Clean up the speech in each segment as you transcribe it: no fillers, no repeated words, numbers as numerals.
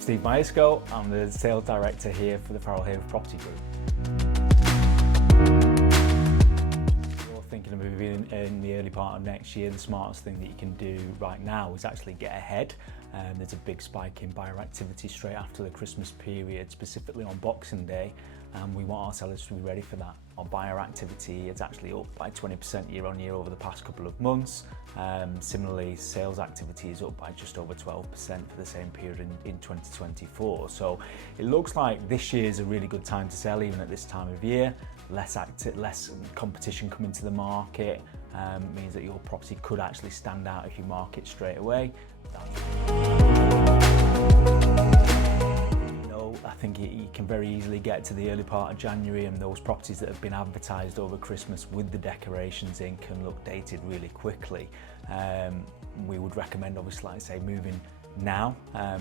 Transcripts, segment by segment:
Steve Maesco. I'm the Sales Director here for the Farrell Haworth Property Group. If you're thinking of moving in the early part of next year, the smartest thing that you can do right now is actually get ahead. There's a big spike in buyer activity straight after the Christmas period, specifically on Boxing Day, and we want our sellers to be ready for that. Our buyer activity is actually up by 20% year on year over the past couple of months. Similarly, sales activity is up by just over 12% for the same period in 2024. So it looks like this year is a really good time to sell, even at this time of year. Less competition coming to the market means that your property could actually stand out if you market straight away. I think you can very easily get to the early part of January, and those properties that have been advertised over Christmas with the decorations in can look dated really quickly. We would recommend, obviously, like I say, moving now,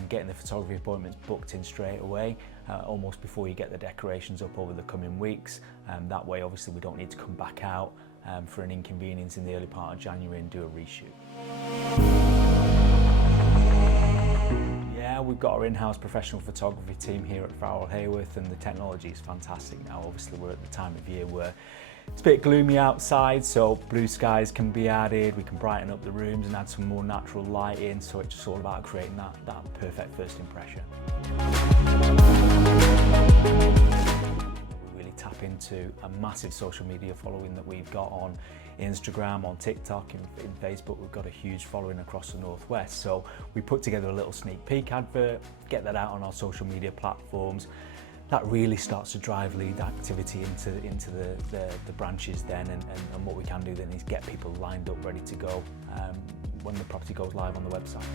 getting the photography appointments booked in straight away, almost before you get the decorations up over the coming weeks. That way, obviously, we don't need to come back out for an inconvenience in the early part of January and do a reshoot. Yeah, we've got our in-house professional photography team here at Farrell Haworth, and the technology is fantastic now. Obviously, we're at the time of year where it's a bit gloomy outside, so blue skies can be added. We can brighten up the rooms and add some more natural light in, so it's just all about creating that perfect first impression. We really tap into a massive social media following that we've got on Instagram, on TikTok, in Facebook. We've got a huge following across the Northwest. So we put together a little sneak peek advert, get that out on our social media platforms. That really starts to drive lead activity into the branches then, and what we can do then is get people lined up ready to go when the property goes live on the website.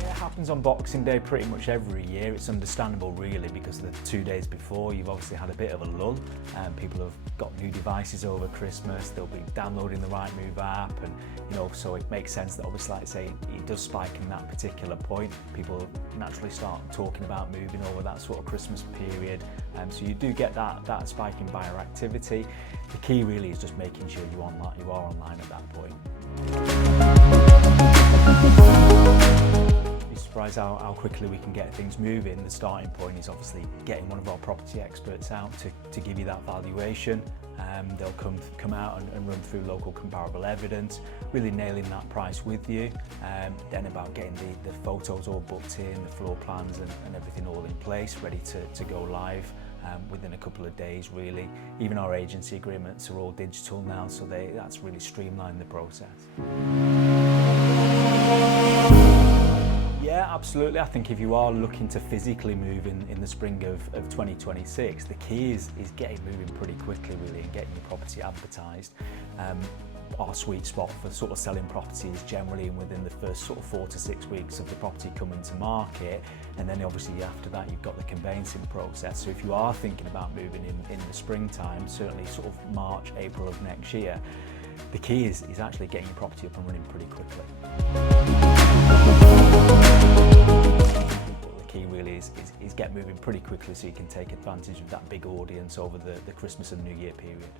It happens on Boxing Day pretty much every year. It's understandable really, because the 2 days before you've obviously had a bit of a lull, and people have got new devices over Christmas. They'll be downloading the Rightmove app, and so it makes sense that, obviously, like I say, it does spike in that particular point. People naturally start talking about moving over that sort of Christmas period, so you do get that spike in buyer activity. The key really is just making sure you are online at that point. Surprised how quickly we can get things moving. The starting point is obviously getting one of our property experts out to give you that valuation. They'll come out and run through local comparable evidence, really nailing that price with you. Then about getting the photos all booked in, the floor plans and everything all in place, ready to go live within a couple of days really. Even our agency agreements are all digital now, so that's really streamlined the process. Yeah, absolutely. I think if you are looking to physically move in the spring of 2026, the key is getting moving pretty quickly really, and getting your property advertised. Our sweet spot for sort of selling properties generally within the first sort of 4 to 6 weeks of the property coming to market, and then obviously after that you've got the conveyancing process. So if you are thinking about moving in the springtime, certainly sort of March, April of next year, the key is actually getting your property up and running pretty quickly. The key really is get moving pretty quickly so you can take advantage of that big audience over the Christmas and New Year period.